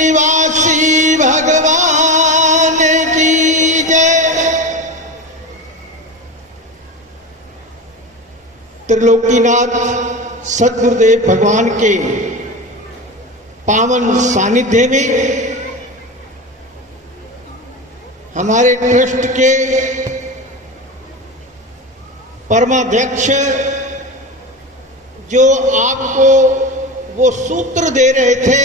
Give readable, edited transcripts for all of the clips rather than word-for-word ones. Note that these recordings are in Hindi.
निवासी भगवान की जय। त्रिलोकीनाथ सद्गुरुदेव भगवान के पावन सानिध्य में हमारे ट्रस्ट के परमाध्यक्ष जो आपको वो सूत्र दे रहे थे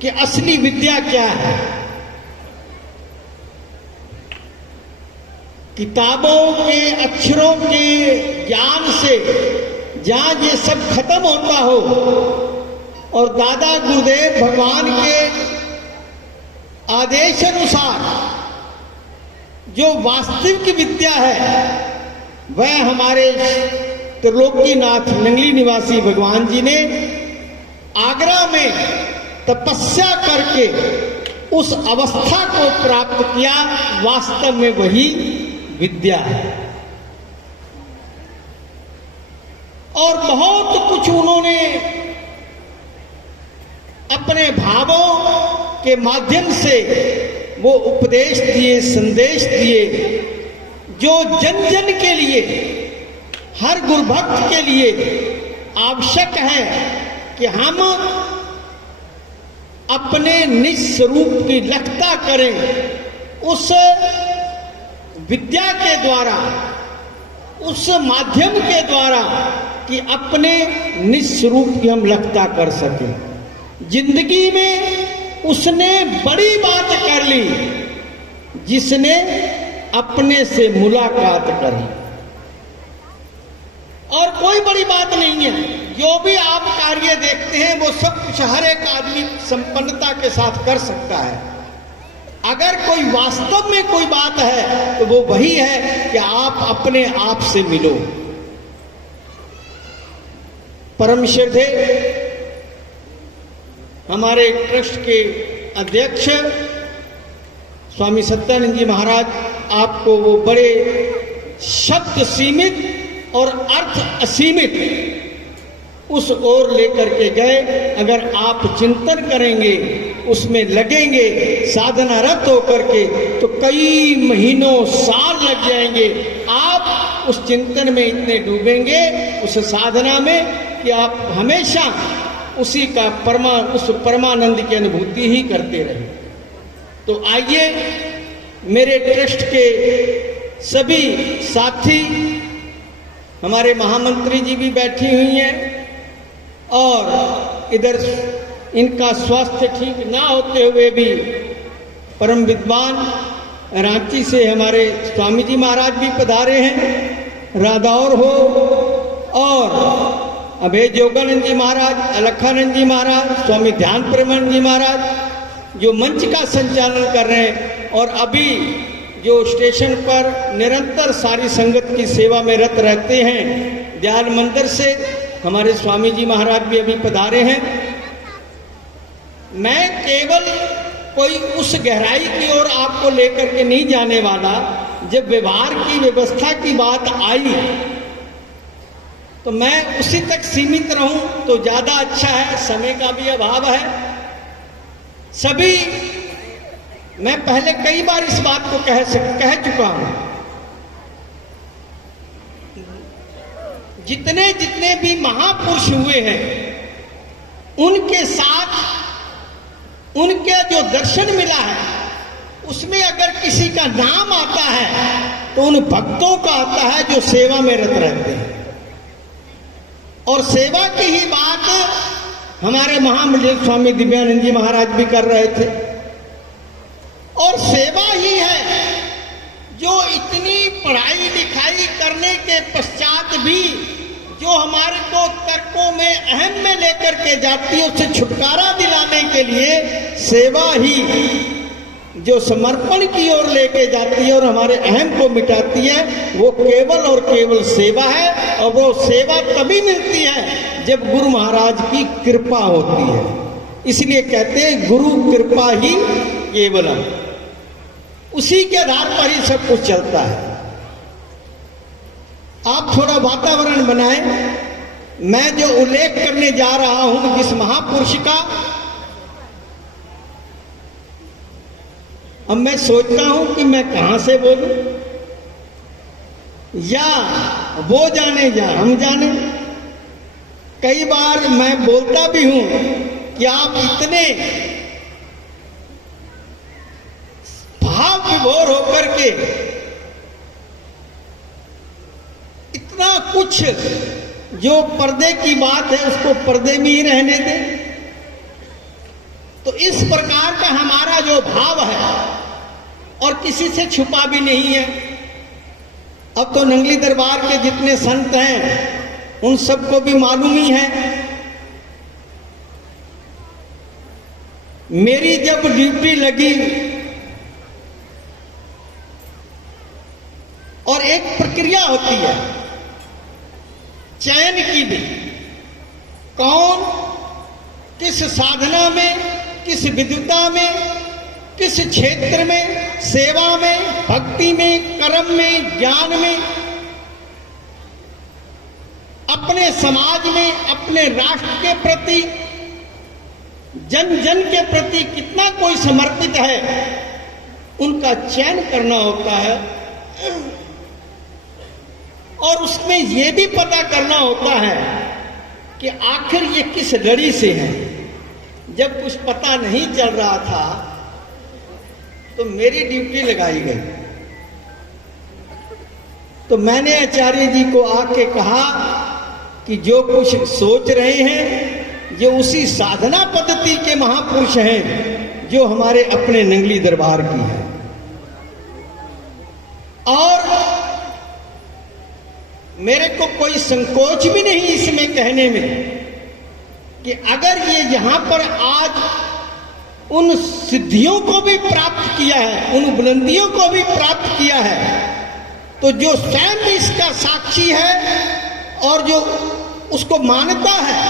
कि असली विद्या क्या है। किताबों के अक्षरों के ज्ञान से जहां ये सब खत्म होता हो और दादा गुरुदेव भगवान के आदेश अनुसार जो वास्तविक विद्या है वह हमारे त्रिलोकीनाथ नंगली निवासी भगवान जी ने आगरा में तपस्या करके उस अवस्था को प्राप्त किया। वास्तव में वही विद्या है और बहुत कुछ उन्होंने अपने भावों के माध्यम से वो उपदेश दिए, संदेश दिए, जो जन जन के लिए, हर गुरु भक्त के लिए आवश्यक है कि हम अपने निज स्वरूप की लखता करें। उस विद्या के द्वारा, उस माध्यम के द्वारा कि अपने निज स्वरूप की हम लखता कर सकें। जिंदगी में उसने बड़ी बात कर ली जिसने अपने से मुलाकात करी, और कोई बड़ी बात नहीं है। जो भी आप कार्य देखते हैं वो सब कुछ हर एक आदमी संपन्नता के साथ कर सकता है। अगर कोई वास्तव में कोई बात है तो वो वही है कि आप अपने आप से मिलो। परम श्रद्धेय हमारे ट्रस्ट के अध्यक्ष स्वामी सत्यानंद जी महाराज आपको वो बड़े शब्द सीमित और अर्थ असीमित उस ओर लेकर के गए। अगर आप चिंतन करेंगे, उसमें लगेंगे, साधनारत होकर के, तो कई महीनों साल लग जाएंगे। आप उस चिंतन में इतने डूबेंगे, उस साधना में, कि आप हमेशा उसी का उस परमानंद की अनुभूति ही करते रहे। तो आइए, मेरे ट्रस्ट के सभी साथी, हमारे महामंत्री जी भी बैठी हुई हैं, और इधर इनका स्वास्थ्य ठीक ना होते हुए भी परम विद्वान रांची से हमारे स्वामी जी महाराज भी पधारे हैं, रादौर हो, और अभय जोगानंद जी महाराज, अलखानंद जी महाराज, स्वामी ध्यान प्रेमानंद जी महाराज जो मंच का संचालन कर रहे हैं, और अभी जो स्टेशन पर निरंतर सारी संगत की सेवा में रत रहते हैं, दयाल मंदिर से हमारे स्वामी जी महाराज भी अभी पधारे हैं। मैं केवल कोई उस गहराई की ओर आपको लेकर के नहीं जाने वाला। जब व्यवहार की व्यवस्था की बात आई तो मैं उसी तक सीमित रहूं तो ज्यादा अच्छा है, समय का भी अभाव है। सभी, मैं पहले कई बार इस बात को कह चुका हूं, जितने जितने भी महापुरुष हुए हैं उनके साथ उनके जो दर्शन मिला है उसमें अगर किसी का नाम आता है तो उन भक्तों का आता है जो सेवा में रत रहते हैं। और सेवा की ही बात हमारे महामंडल स्वामी दिव्यानंद जी महाराज भी कर रहे थे। और सेवा ही है जो इतनी पढ़ाई लिखाई करने के पश्चात भी जो हमारे को तर्कों में अहम में लेकर के जाती है, उससे छुटकारा दिलाने के लिए सेवा ही जो समर्पण की ओर लेके जाती है और हमारे अहम को मिटाती है, वो केवल और केवल सेवा है। और वो सेवा तभी मिलती है जब गुरु महाराज की कृपा होती है। इसलिए कहते हैं गुरु कृपा ही केवलम, उसी के आधार पर ही सब कुछ चलता है। आप थोड़ा वातावरण बनाएं मैं जो उल्लेख करने जा रहा हूं जिस महापुरुष का, अब मैं सोचता हूं कि मैं कहां से बोलूं, या वो जाने या हम जाने। कई बार मैं बोलता भी हूं कि आप इतने भाव विभोर होकर के इतना कुछ जो पर्दे की बात है उसको पर्दे में ही रहने दें। तो इस प्रकार का हमारा जो भाव है और किसी से छुपा भी नहीं है। अब तो नंगली दरबार के जितने संत हैं उन सबको भी मालूम ही है। मेरी जब ड्यूटी लगी और एक प्रक्रिया होती है चयन की भी, कौन किस साधना में, किस विद्वता में, किस क्षेत्र में, सेवा में, भक्ति में, कर्म में, ज्ञान में, अपने समाज में, अपने राष्ट्र के प्रति, जन जन के प्रति कितना कोई समर्पित है, उनका चयन करना होता है। और उसमें यह भी पता करना होता है कि आखिर ये किस लड़ी से है। जब कुछ पता नहीं चल रहा था तो मेरी ड्यूटी लगाई गई। तो मैंने आचार्य जी को आके कहा कि जो कुछ सोच रहे हैं ये उसी साधना पद्धति के महापुरुष हैं जो हमारे अपने नंगली दरबार की है। और मेरे को कोई संकोच भी नहीं इसमें कहने में कि अगर ये यहां पर आज उन सिद्धियों को भी प्राप्त किया है, उन बुलंदियों को भी प्राप्त किया है, तो जो स्वयं इसका साक्षी है और जो उसको मानता है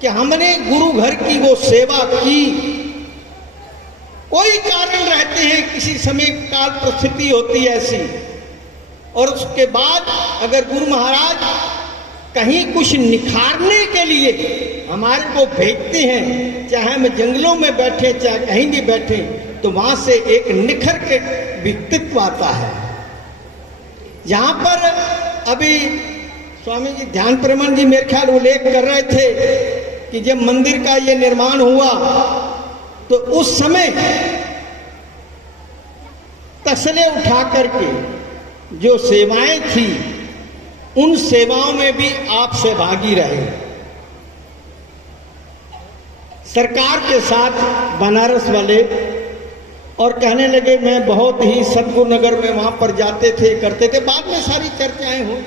कि हमने गुरु घर की वो सेवा की, कोई कारण रहते हैं, किसी समय काल परिस्थिति होती है ऐसी, और उसके बाद अगर गुरु महाराज कहीं कुछ निखारने के लिए हमारे को भेजते हैं, चाहे हम जंगलों में बैठे चाहे कहीं भी बैठे, तो वहां से एक निखर के व्यक्तित्व आता है। यहां पर अभी स्वामी जी ध्यान प्रमण जी मेरे ख्याल उल्लेख कर रहे थे कि जब मंदिर का ये निर्माण हुआ तो उस समय तसले उठा करके जो सेवाएं थी उन सेवाओं में भी आप सहभागी रहे। सरकार के साथ बनारस वाले, और कहने लगे मैं बहुत ही सतगुरु नगर में वहां पर जाते थे, करते थे, बाद में सारी चर्चाएं हुई।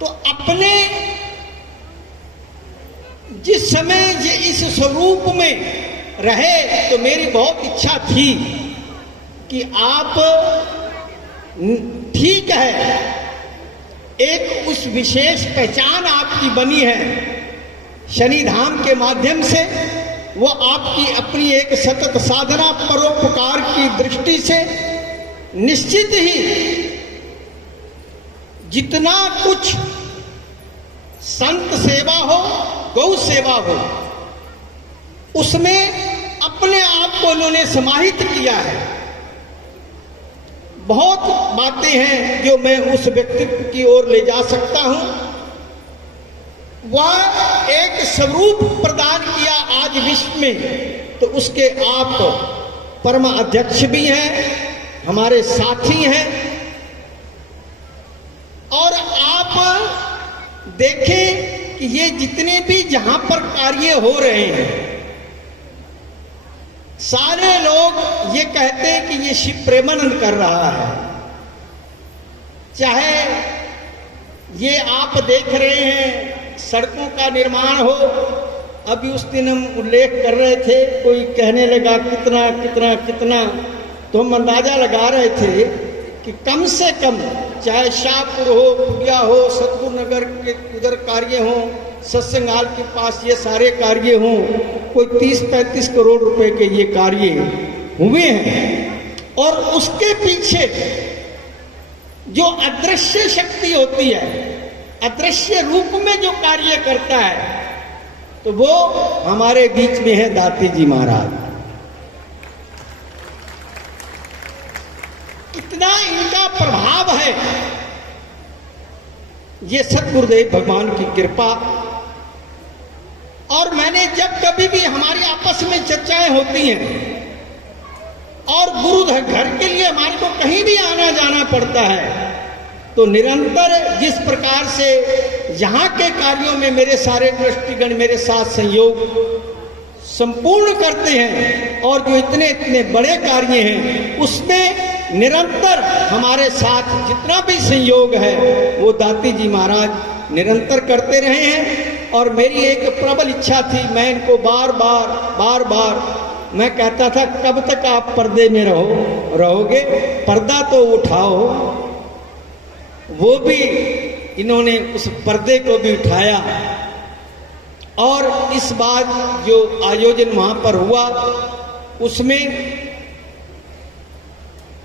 तो अपने जिस समय ये इस स्वरूप में रहे तो मेरी बहुत इच्छा थी कि आप, ठीक है, एक उस विशेष पहचान आपकी बनी है शनि धाम के माध्यम से, वो आपकी अपनी एक सतत साधना परोपकार की दृष्टि से निश्चित ही जितना कुछ संत सेवा हो, गौ सेवा हो, उसमें अपने आप को उन्होंने समाहित किया है। बहुत बातें हैं जो मैं उस व्यक्तित्व की ओर ले जा सकता हूं। वह एक स्वरूप प्रदान किया आज विश्व में, तो उसके आप परम अध्यक्ष भी हैं, हमारे साथी हैं। और आप देखें कि ये जितने भी जहां पर कार्य हो रहे हैं, सारे लोग ये कहते हैं कि ये शिव प्रेमानंद कर रहा है। चाहे ये आप देख रहे हैं सड़कों का निर्माण हो, अभी उस दिन हम उल्लेख कर रहे थे, कोई कहने लगा कितना कितना कितना, तो हम अंदाजा लगा रहे थे कि कम से कम चाहे शाहपुर हो, पुगिया हो, सतगुरु नगर के उधर कार्य हो, सत्संगाल के पास ये सारे कार्य हों, कोई 30-35 करोड़ रुपए के ये कार्य हुए हैं। और उसके पीछे जो अदृश्य शक्ति होती है अदृश्य रूप में जो कार्य करता है तो वो हमारे बीच में है दाती जी महाराज। इतना इनका प्रभाव है, ये सतगुरुदेव भगवान की कृपा। और मैंने जब कभी भी हमारी आपस में चर्चाएं होती हैं और गुरु घर के लिए हमारे को कहीं भी आना जाना पड़ता है, तो निरंतर जिस प्रकार से यहाँ के कार्यों में मेरे सारे ट्रस्टीगण मेरे साथ सहयोग संपूर्ण करते हैं और जो इतने इतने बड़े कार्य हैं उसमें निरंतर हमारे साथ जितना भी सहयोग है वो दाती जी महाराज निरंतर करते रहे हैं। और मेरी एक प्रबल इच्छा थी, मैं इनको बार बार मैं कहता था कब तक आप पर्दे में रहोगे, पर्दा तो उठाओ। वो भी इन्होंने उस पर्दे को भी उठाया। और इस बार जो आयोजन वहां पर हुआ उसमें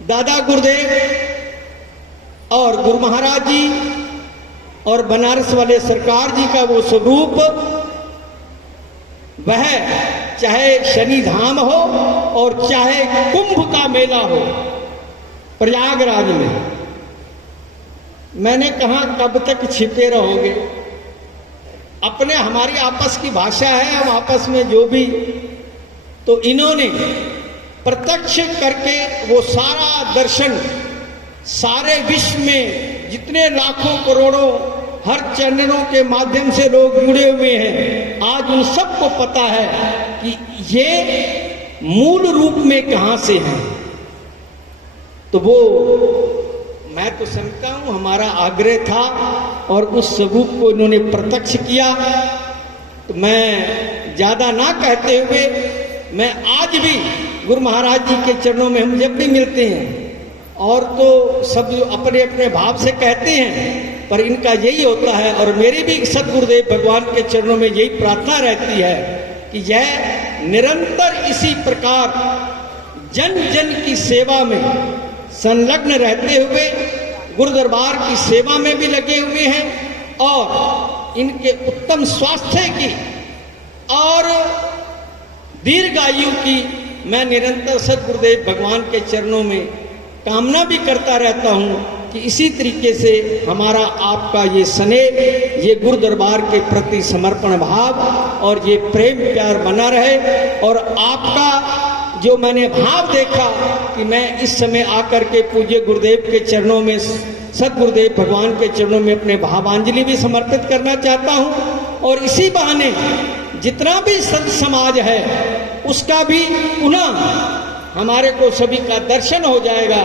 दादा गुरुदेव और गुरु महाराज जी और बनारस वाले सरकार जी का वो स्वरूप, वह चाहे शनि धाम हो और चाहे कुंभ का मेला हो प्रयागराज में, मैंने कहा कब तक छिपे रहोगे। अपने हमारी आपस की भाषा है, हम आपस में जो भी, तो इन्होंने प्रत्यक्ष करके वो सारा दर्शन, सारे विश्व में जितने लाखों करोड़ों हर चैनलों के माध्यम से लोग जुड़े हुए हैं, आज उन सबको पता है कि ये मूल रूप में कहां से है। तो वो मैं तो समझता हूं हमारा आग्रह था और उस स्वरूप को इन्होंने प्रत्यक्ष किया। तो मैं ज्यादा ना कहते हुए, मैं आज भी गुरु महाराज जी के चरणों में हम जब भी मिलते हैं, और तो सब अपने अपने भाव से कहते हैं, पर इनका यही होता है और मेरी भी सतगुरुदेव भगवान के चरणों में यही प्रार्थना रहती है कि यह निरंतर इसी प्रकार जन जन की सेवा में संलग्न रहते हुए गुरु दरबार की सेवा में भी लगे हुए हैं और इनके उत्तम स्वास्थ्य की और दीर्घायु की मैं निरंतर सतगुरुदेव भगवान के चरणों में कामना भी करता रहता हूं कि इसी तरीके से हमारा आपका ये स्नेह, ये गुरु दरबार के प्रति समर्पण भाव और ये प्रेम प्यार बना रहे। और आपका जो मैंने भाव देखा कि मैं इस समय आकर के पूज्य गुरुदेव के चरणों में, सतगुरुदेव भगवान के चरणों में अपने भावांजलि भी समर्पित करना चाहता हूं और इसी बहाने जितना भी संत समाज है उसका भी पुनः हमारे को सभी का दर्शन हो जाएगा।